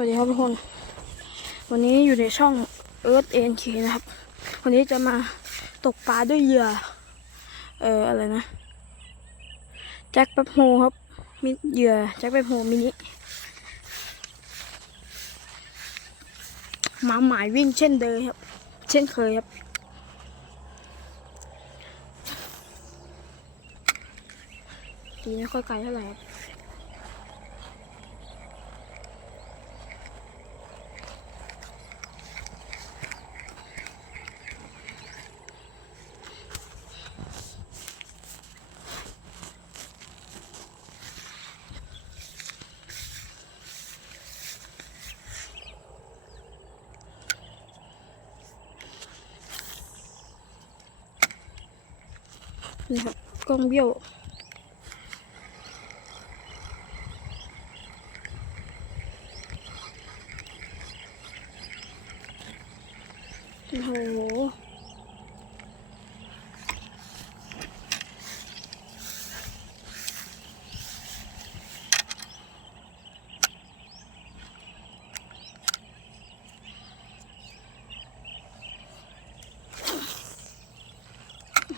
สวัสดีครับทุกคน วันนี้อยู่ในช่อง Earth n k นะครับ วันนี้จะมาตกปลาด้วยเหยื่อ เอ่ออะไรนะ แจ็คแป๊บโฮครับมิเหยื่อแจ็คแป๊บโฮมินิมาหมายวิ่งเช่นเดิมครับ เช่นเคยครับตีไม่ค่อยไกลเท่าไหร่ครับ นี่ครับกล้องเบี้ยวโอ้โห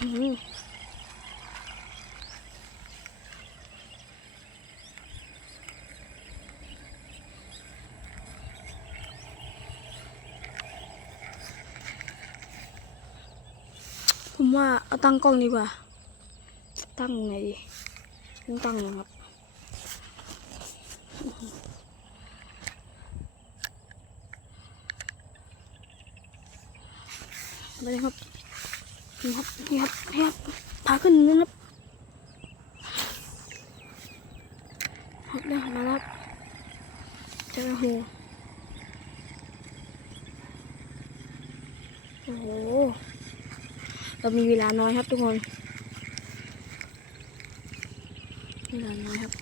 อื้อหื ผมว่าเอาตั้งกล้องดีกว่า ตั้งไหนดีต้องตั้งนะครับไปเลยครับนี่ครับนี่ครับนี่ครับพาขึ้นนู้นครับครับได้มาแล้วเจะเป็นหูโอ้โห เรามีเวลาน้อยครับทุกคน เวลาน้อยครับ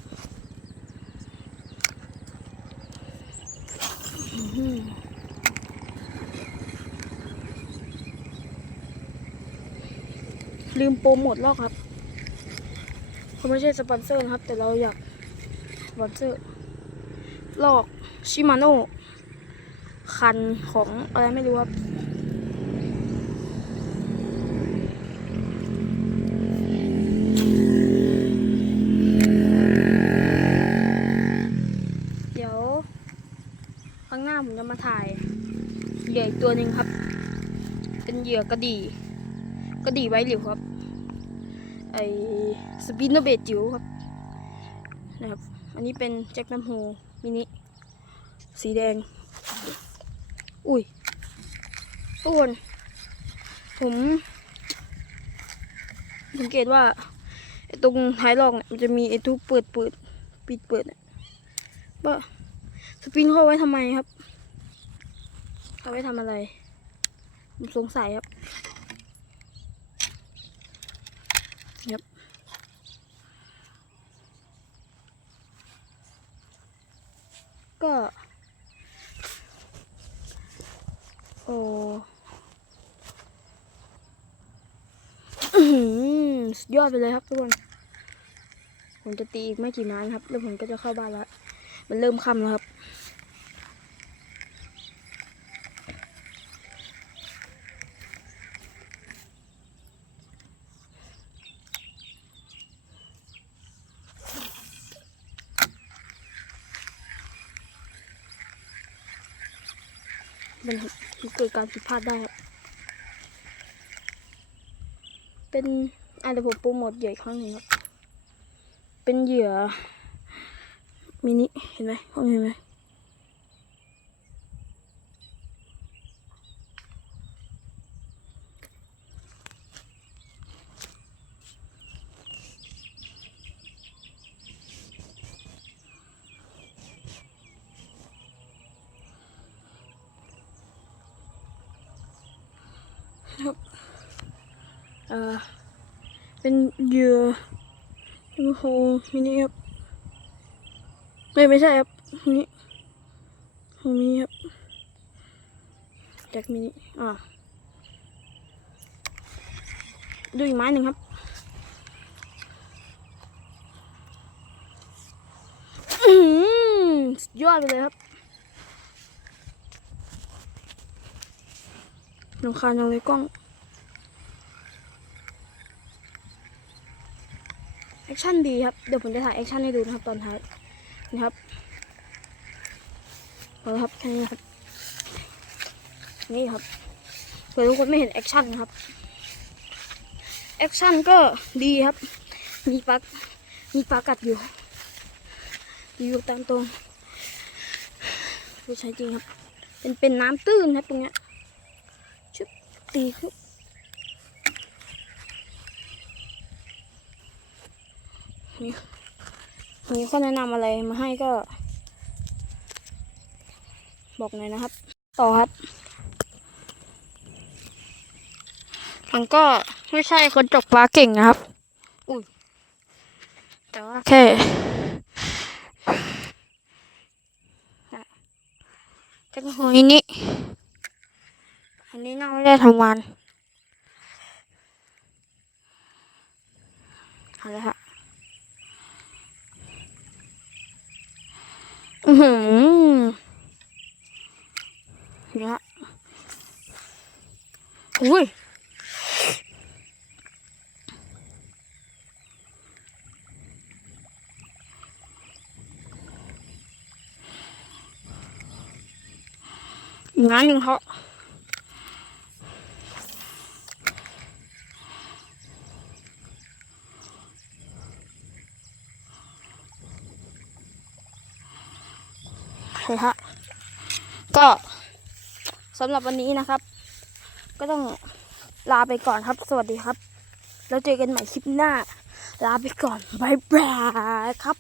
ลืมโปรโมทลอกครับเขาไม่ใช่สปอนเซอร์นะครับ แต่เราอยากสปอนเซอร์ลอกชิมาโน่คันของอะไรไม่รู้ครับ เดี๋ยว ข้างหน้าผมจะมาถ่ายเหยื่ อีกตัวหนึ่งครับ เป็นเหยื่อกระดี่กระดี่ไว้หลิวครับ ไอสปินเนอร์เบจิ๋วครับ นะครับ อันนี้เป็นแจ็คแมมโฮมินิ สีแดง อุ้ยทุกคนผมสังเกตว่าตรงท้ายลอกเนี่ยมันจะมีไอ้ทุกเปิดเปิดปิดเปิดเนี่ยว่าสปินเข้าไว้ทำไมครับ เอาไว้ทำอะไร ผมสงสัยครับ Yep. ก็ โอ้อื้อหือสุดยอดไปเลยครับทุกคน ผมจะตีอีกไม่กี่ไม้ครับ แล้วผมก็จะเข้าบ้านแล้ว มันเริ่มค่ำแล้วครับ มันเกิดการผิดพลาดได้ครับเป็นอะเดี๋ยวผมโปรโมทเหยื่ออีกครั้งหนึ่งครับ เป็นเหยื่อมินิ เห็นไหมพวกนี้ไหม นไหมครับ เอ่อเป็นเหยื่อดูโฮมินิครับไม่ไม่ใช่ครับมินิโฮมินิครับแจ็คมินิอ่าดูอีกไม้หนึ่งครับอื้อหือสุดยอดไปเลยครับ ลำคาญจังเลยกล้อง แอคชั่นดีครับ เดี๋ยวผมจะถ่ายแอคชั่นให้ดูนะครับตอนท้ายนี่ครับเอาละครับแค่นี้ครับ นี่ครับเผื่อทุกคนไม่เห็นแอคชั่นนะครับ แอคชั่นก็ดีครับ มีปลักมีปลากัดอยู่ อยู่ตามตรงผู้ใช้จริงครับ เป็นเป็นน้ำตื้นครับตรงเนี้ย ตีครับนี่มีข้อแนะนำอะไรมาให้ก็ บอกหน่อยนะครับ ต่อครับมันก็ไม่ใช่คนจกปลาเก่งนะครับ อุ้ย แต่ว่าแค่เทคโนโลยีนี้ อันนี้น่าไม่ได้ทำงานเอาเลยฮะอือหือนี่ฮะอุ้ยงานหนึ่งเขา โอเคฮะ ก็สำหรับวันนี้นะครับ ก็ต้องลาไปก่อนครับ สวัสดีครับ แล้วเจอกันใหม่คลิปหน้า ลาไปก่อนบายบายครับ